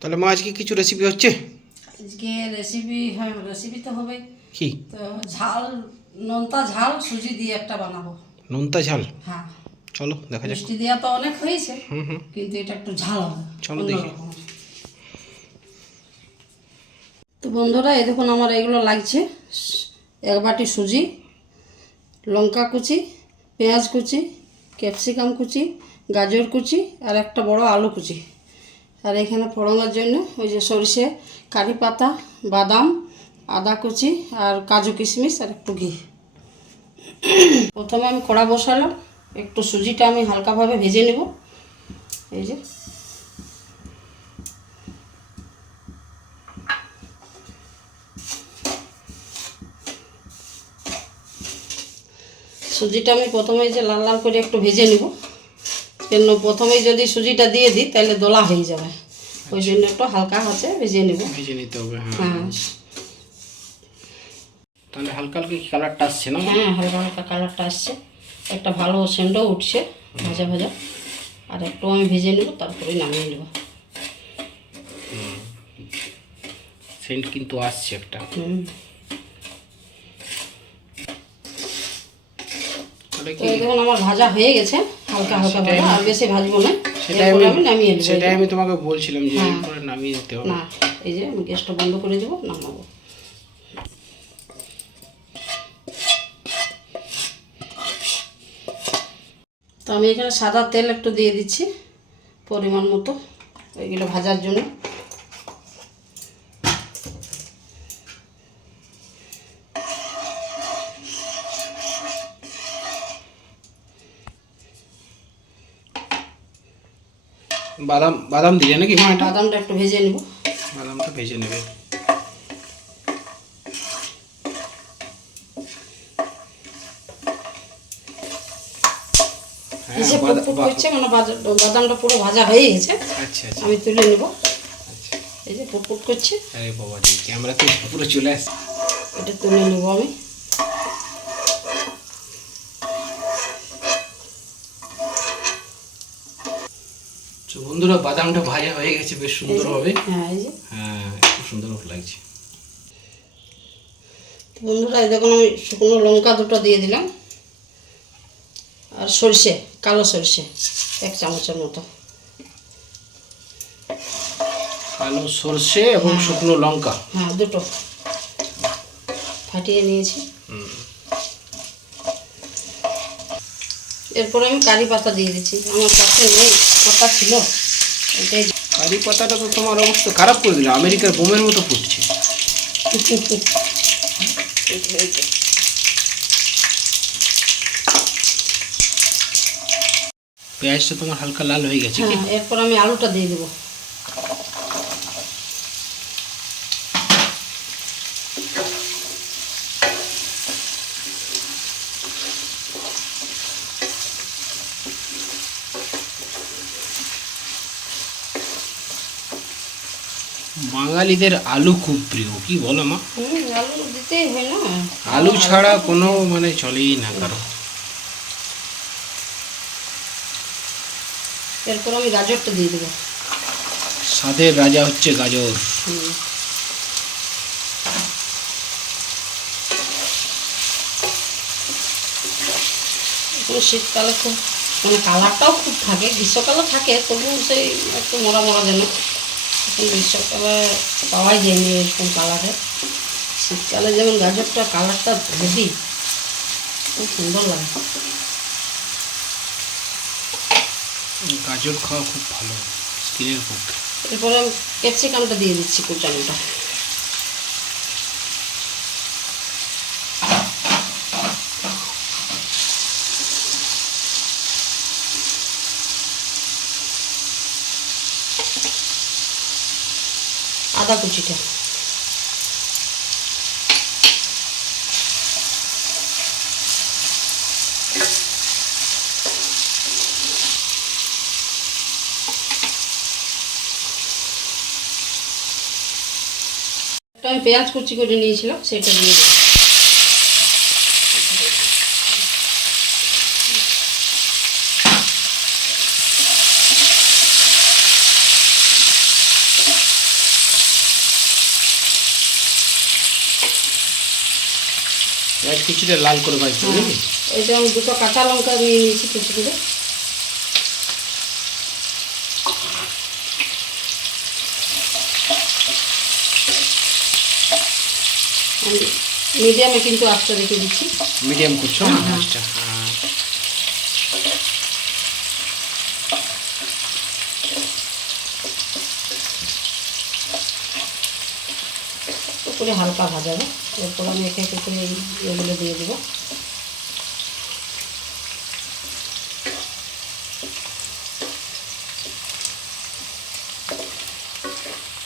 তাহলে মা আজকে কিছু রেসিপি হচ্ছে? আজকে রেসিপি, হ্যাঁ রেসিপি তো হবে। কি? তো ঝাল, নোনতা ঝাল সুজি দিয়ে একটা বানাবো। নোনতা ঝাল? হ্যাঁ, চলো দেখা যাক। মিষ্টি দেওয়া তো অনেক হয়েছে, হুম। কিন্তু এটা একটু ঝাল হবে, চলো দেখি। অন্যরকম। তো বন্ধুরা, এই দেখুন আমার এগুলো লাগছে: এক বাটি সুজি, লঙ্কা কুচি, পেঁয়াজ কুচি, ক্যাপসিকাম কুচি, গাজর কুচি, আর একটা বড় আলু কুচি। আর এখানে ফোড়নের জন্য ওই যে সরিষে, কারি পাতা, বাদাম, আদা কুচি, আর কাজু কিশমিশ, আর একটু ঘি। প্রথমে আমি কড়া বসালাম, একটু সুজিটা আমি হালকাভাবে ভেজে নেব। এই যে সুজিটা আমি প্রথমেই যে লাল লাল করে একটু ভেজে নেব, কেন প্রথমেই যদি সুজিটা দিয়ে দিই তাহলে দোলা হয়ে যাবে, ওই জন্য একটু হালকা হাতে ভেজে নেব। ভেজে নিতে হবে, হ্যাঁ তাহলে হালকা হালকা কালারটা আসছে না? হ্যাঁ, হালকা হালকা কালারটা আসছে, একটা ভালো সেন্টও উঠছে ভাজা ভাজা। আর একটু আমি ভেজে নেব, তারপরে নামিয়ে নেব। সেন্ট কিন্তু আসছে একটা। তাহলে তো কি? দেখুন আমার ভাজা হয়ে গেছে, হালকা হালকা ভাজা, আর বেশি ভাজবো না। সেটাই এরপরে আমি নামিয়ে নেব। সেটাই আমি তোমাকে বলছিলাম যে হ্যাঁ। এরপরে নামিয়ে দিতে হবে। না, এই যে আমি গ্যাসটা বন্ধ করে দেবো, নামাবো। তো আমি এখানে সাদা তেল একটু দিয়ে দিচ্ছি পরিমাণ মতো, ওইগুলো ভাজার জন্য। বাদাম বাদাম দিলে নাকি মা? এটা বাদামটা একটু ভেজে নেব। বাদামটা ভেজে নেবে। এই যে ফুটফুট করছে, মানে বাদামটা পুরো ভাজা হয়ে গেছে। আচ্ছা আচ্ছা আমি তুলে নেব। আচ্ছা। এই যে ফুটফুট করছে, আরে বাবা রে, ক্যামেরাতে পুরো চলে আসছে। এটা তুলে নেব আমি। তো বন্ধুরা, বাদামটা ভাজা হয়ে গেছে বেশ সুন্দর হবে। হ্যাঁ, এই যে হ্যাঁ, খুব সুন্দর লাগছে। বন্ধুরা, এই দেখুন আমি শুকনো লঙ্কা দুটো দিয়ে দিলাম, আর সরষে, কালো সরষে 1 চামচের মতো। কালো সরষে এবং শুকনো লঙ্কা। হ্যাঁ, দুটো ফাটিয়ে নিয়েছি। এরপরে আমি কারি পাতা দিয়ে দিচ্ছি, আমার কাছে নেই, পাতা ছিল এটাই। কারি পাতাটা তো তোমার অবস্থা খারাপ করে দিল, আমেরিকার বোমের মতো ফুটছে। পেঁয়াজটা তোমার হালকা লাল হয়ে গেছে কি? হ্যাঁ, এরপর আমি আলুটা দিয়ে দেবো। বাঙালিদের আলু খুব প্রিয়, কি বলো মা? আলু দিতেই হয় না, আলু ছাড়া কোনো মানে চলেই না কারো। এরপর আমি গাজরটা দিয়ে দেবো। স্বাদের রাজা হচ্ছে গাজর। শীতকালে খুব মানে কালারটাও খুব থাকে, গ্রীষ্মকালে থাকে তবু সেই একটু মরা মরা যেন। এখন গ্রীষ্মকালে পাওয়াই যায়নি এরকম কালারে। শীতকালে যেমন গাজরটা কালারটা হেভি, খুব সুন্দর লাগে। গাজর খাওয়া খুব ভালো স্কিনের পক্ষে। এরপরে আমি ক্যাপসিকামটা দিয়ে দিচ্ছি কুচানোটা। আদা কুচিটা, আমি পেঁয়াজ কুচি করে নিয়েছিলাম, সেটা দিয়ে দেবো। পেঁয়াজ কুচিটা লাল করে ভাজতে হবে নাকি? এই যে আমি দুটো কাঁচা লঙ্কা নিয়ে নিয়েছি কুচি করে। আমি মিডিয়ামে কিন্তু আঁচটা রেখে দিচ্ছি। মিডিয়াম করছো না? হ্যাঁ। আচ্ছা, হ্যাঁ। করে হালকা ভাজাবো, এরপর আমি একে একে করে এগুলো দিয়ে দেবো।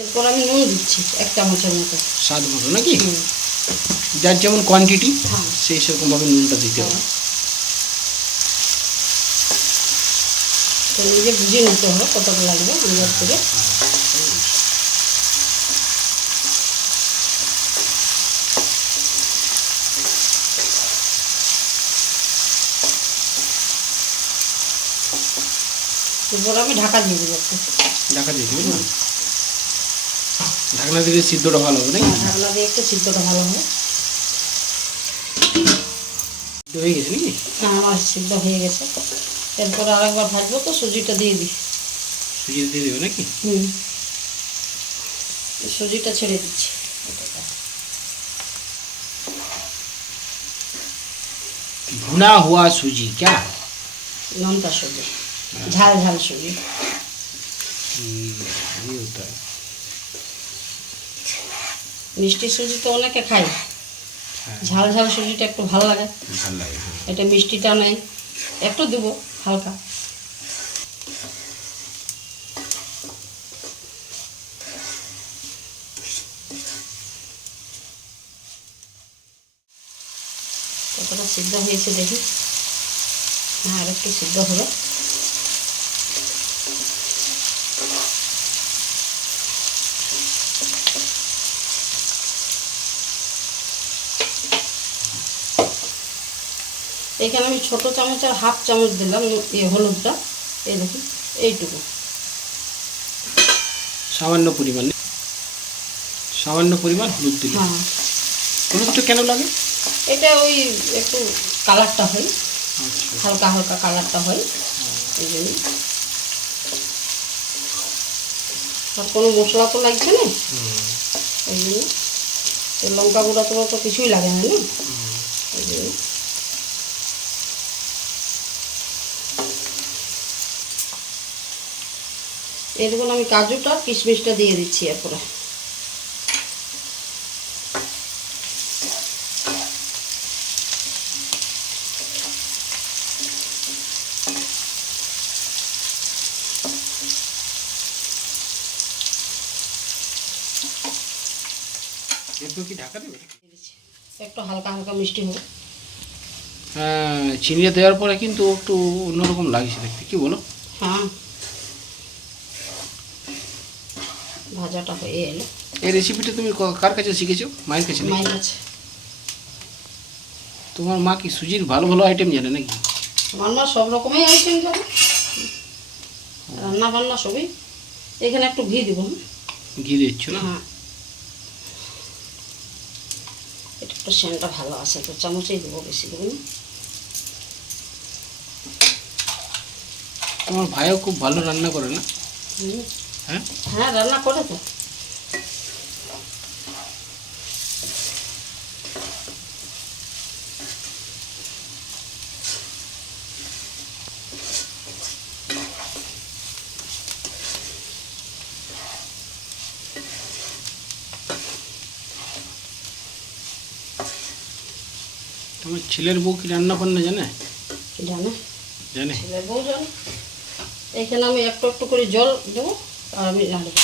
এরপর আমি নুন দিচ্ছি 1 চামচের মতো। স্বাদ মতো নাকি? যার যেমন কোয়ান্টিটি হ্যাঁ। সেই সেরকমভাবে নুনটা দিতে হবে। তো নিজে বুঝে নিতে হবে কতটা লাগবে আন্দাজ করে। এরপর আমি ঢাকা দিয়ে দেবো একটু। ঢাকা দিয়ে দেবে না? ঢাকনা দিলে সিদ্ধটা ভালো হবে নাকি? ঢাকনা দিয়ে একটু সিদ্ধটা ভালো হবে। সিদ্ধ হয়ে গেছে নাকি? হ্যাঁ, আমার সিদ্ধ হয়ে গেছে। এরপর আরেকবার ভাজবো, তো সুজিটা দিয়ে দিই। সুজিটা দিয়ে দেবে নাকি? সুজিটা ছেড়ে দিচ্ছি। भुना हुआ सूजी क्या? নোনতা সুজি, ঝাল ঝাল সুজি। ये होता है। মিষ্টি সুজি তো অনেকে খায়, হ্যাঁ, ঝাল ঝাল সুজিটা একটু ভালো লাগে। ভালো লাগে। হ্যাঁ। এটা মিষ্টিটা নেই, একটু দেবো হালকা। কতটা সিদ্ধ হয়েছে দেখি। হ্যাঁ, আর একটু সিদ্ধ হবে। এখানে আমি ছোট চামচের 1/2 চামচ দিলাম হলুদটা। এই দেখুন, এইটুকু সামান্য পরিমাণ, সামান্য পরিমাণ হলুদ দিলে। হ্যাঁ, হলুদটা কেন লাগে? এটা ওই একটু কালারটা হয়, আচ্ছা। হালকা হালকা কালারটা হয় এই জন্য। আর কোনো মশলা তো লাগছে না এই জন্য। লঙ্কা গুঁড়া তো কিছুই লাগে না, এই জন্য। এই দেখুন, আমি কাজুটা কিশমিশটা দিয়ে দিচ্ছি এরপরে। এরপর কি ঢাকা দেবে? একটু হালকা হালকা মিষ্টি হবে। হ্যাঁ, চিনিটা দেওয়ার পরে কিন্তু একটু অন্যরকম লাগছে দেখতে, কি বলো? হ্যাঁ, ভাজাটা হয়ে এলো। এই রেসিপিটা তুমি কার কাছে শিখেছো? মায়ের কাছে নাকি? মায়ের কাছে। তোমার মা কি সুজির ভালো ভালো আইটেম জানে নাকি? আমার মা সব রকমই আইটেম জানে, রান্না বান্না সবই। এখানে একটু ঘি দিব। ঘি দিচ্ছ না? হ্যাঁ, এটা একটু সেন্টটা ভালো আছে, তো চামচেই দেবো, বেশি দেবো না। তোমার ভাইও খুব ভালো রান্না করে না? হ্যাঁ, হ্যাঁ, রান্না করে তো। তোমার ছেলের বউ কি রান্না বান্না জানে? জানে, জানে। ছেলে বউ জানে। এখানে আমি একটু একটু করে জল দেবো আর আমি রাঁধবো।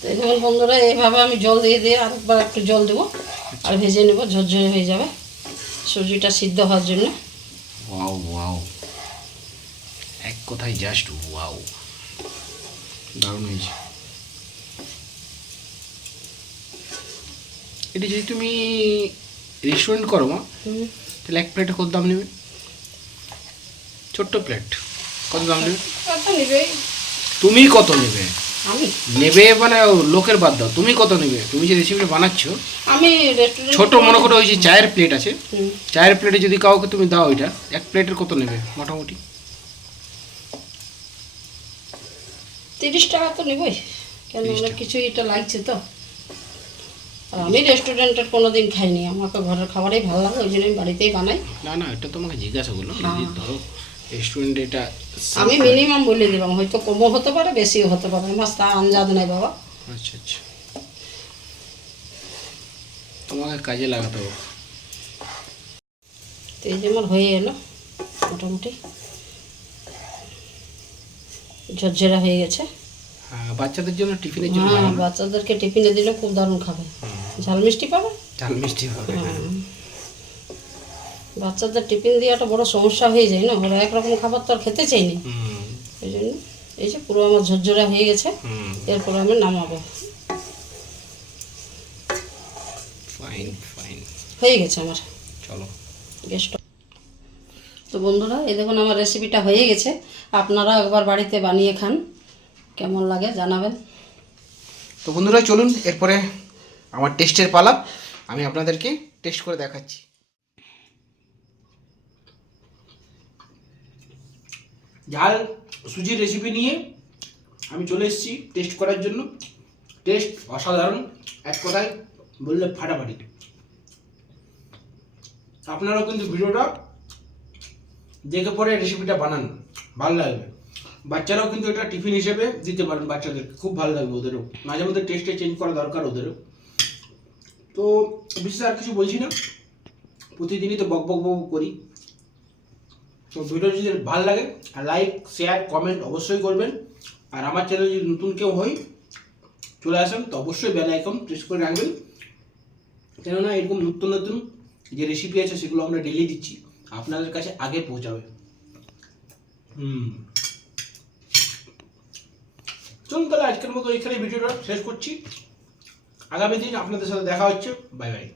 তো দেখুন বন্ধুরা, এইভাবে আমি জল দিয়ে দিয়ে আরেকবার একটু জল দেবো আর ভেজে নেবো, ঝরঝরে হয়ে যাবে সুজিটা সিদ্ধ হওয়ার জন্য। ওয়াও ওয়াও, এক কথায় জাস্ট ওয়াও, দারুণ হয়েছে। এটা যদি তুমি রেস্টুরেন্ট করো মা, হুম। তাহলে এক প্লেটে কত দাম নেবে? ছোট্ট প্লেট কত দাম নেবে? কত নিবে? তুমি কত নেবে? আমি নেবে মানে লোকের বাদ দাও, তুমি কত নেবে? তুমি যে রেসিপিটা বানাচ্ছ, আমি রেস্টুরেন্ট ছোট মনে করো ওই যে চায়ের প্লেট আছে, হুম। চায়ের প্লেটে যদি কাউকে তুমি দাও এটা, এক প্লেটের কত নেবে মোটামুটি? 30 টাকা তো নেবই, কেন 30 অনেক টাকা। কিছু এটা লাগছে তো। আর আমি রেস্টুরেন্টের কোনো দিন খাইনি, আমাকে ঘরের খাবারই ভালো লাগে, ওই জন্য আমি বাড়িতেই বানাই। না না, এটা তোমাকে জিজ্ঞাসা করলাম, হ্যাঁ। যদি ধরো রেস্টুরেন্টে এটা আমি মিনিমাম বলে দিলাম, হয়তো কমও হতে পারে বেশিও হতে পারে, আমার তা আন্দাজ নেই বাবা। আচ্ছা আচ্ছা, তোমাকে কাজে লাগাতে হবে। তো এই যে আমার হয়ে এলো মোটামুটি, ঝরঝরা হয়ে গেছে। হ্যাঁ, বাচ্চাদের জন্য টিফিনের জন্য হ্যাঁ, বানানো। বাচ্চাদেরকে টিফিনে দিলে খুব দারুণ খাবে, ঝাল মিষ্টি পাবে। ঝাল মিষ্টি হবে। বাচ্চাদের টিফিন দেওয়াটা বড় সমস্যা হয়ে যায় না, ওরা একরকম খাবার তো আর খেতে চাইনি, হুম ওই জন্য এই যে পুরো আমার ঝরঝরা হয়ে গেছে। হুম, এরপর আমি নামাবো, ফাইন ফাইন, হয়ে গেছে আমার চলো। গ্যাসটা। তো বন্ধুরা, এই দেখুন আমার রেসিপিটা হয়ে গেছে, আপনারা একবার বাড়িতে বানিয়ে খান, কেমন লাগে জানাবেন। তো বন্ধুরা চলুন, এরপরে আমার টেস্টের পালা, আমি আপনাদেরকে টেস্ট করে দেখাচ্ছি। ঝাল সুজির রেসিপি নিয়ে আমি চলে এসেছি টেস্ট করার জন্য। টেস্ট অসাধারণ, এক কথায় বললে ফাটাফাটি। আপনারাও কিন্তু ভিডিওটা দেখে পরে রেসিপিটা বানান, ভালো লাগবে। বাচ্চারাও কিন্তু এটা টিফিন হিসেবে দিতে পারেন, বাচ্চাদের খুব ভালো লাগবে, ওদেরও মাঝে মধ্যে টেস্টে চেঞ্জ করা দরকার ওদেরও। তো বিশেষ আর কিছু বলছি না, প্রতিদিনই তো বক বক বক করি। তো ভিডিও যদি ভালো লাগে, লাইক শেয়ার কমেন্ট অবশ্যই করবেন। আর আমার চ্যানেল যদি নতুন কেউ হয় চলে আসেন, তো অবশ্যই বেল আইকন প্রেস করে রাখবেন, কেননা এরকম নতুন নতুন যে রেসিপি আছে সেগুলো আমরা ডেলি দিচ্ছি, আপনাদের কাছে আগে পৌঁছাবে। চলুন তাহলে আজকের মতো এখানে ভিডিওটা শেষ করছি। আগামী দিন আপনাদের সাথে দেখা হচ্ছে, বাই বাই।